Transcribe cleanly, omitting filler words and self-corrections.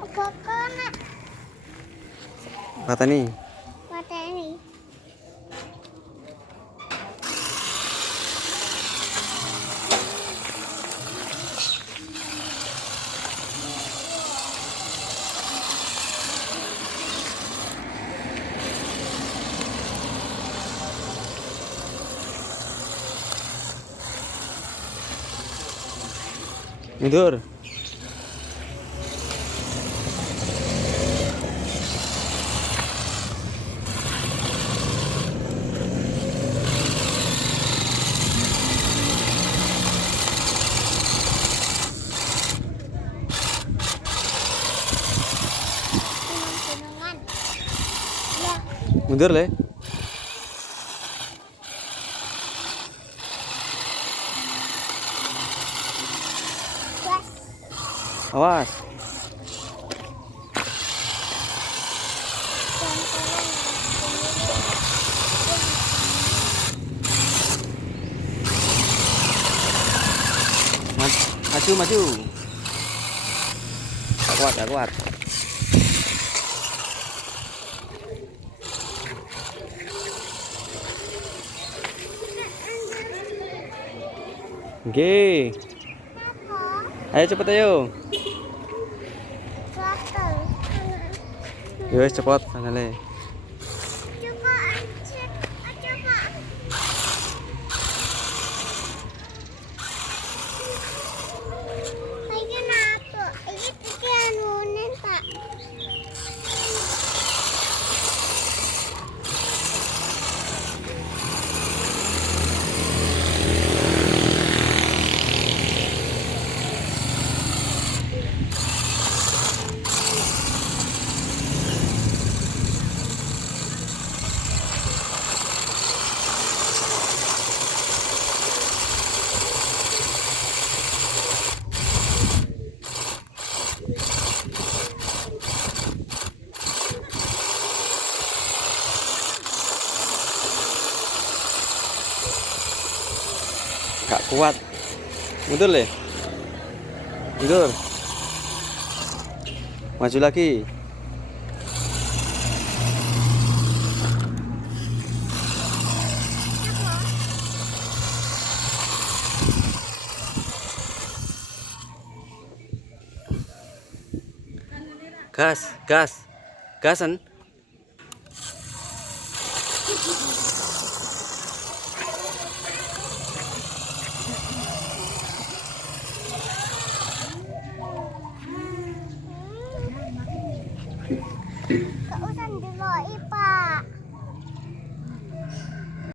Coconut. Mata nih. Mata ini. Mundur. Gunung-gunungan. Ya. Mundur le. Gas. Awas. Maju, maju. Gak kuat, gak kuat. Oke. Ayo cepet ayo. Gatel. Yo cepet sana le. Coba cek. Coba. Kayak kenapa? Ini pikiran nunin pak. Gak kuat. Mundur le. Mundur. Maju lagi. Gas, gas. Gasan. Gak usah dulu pak.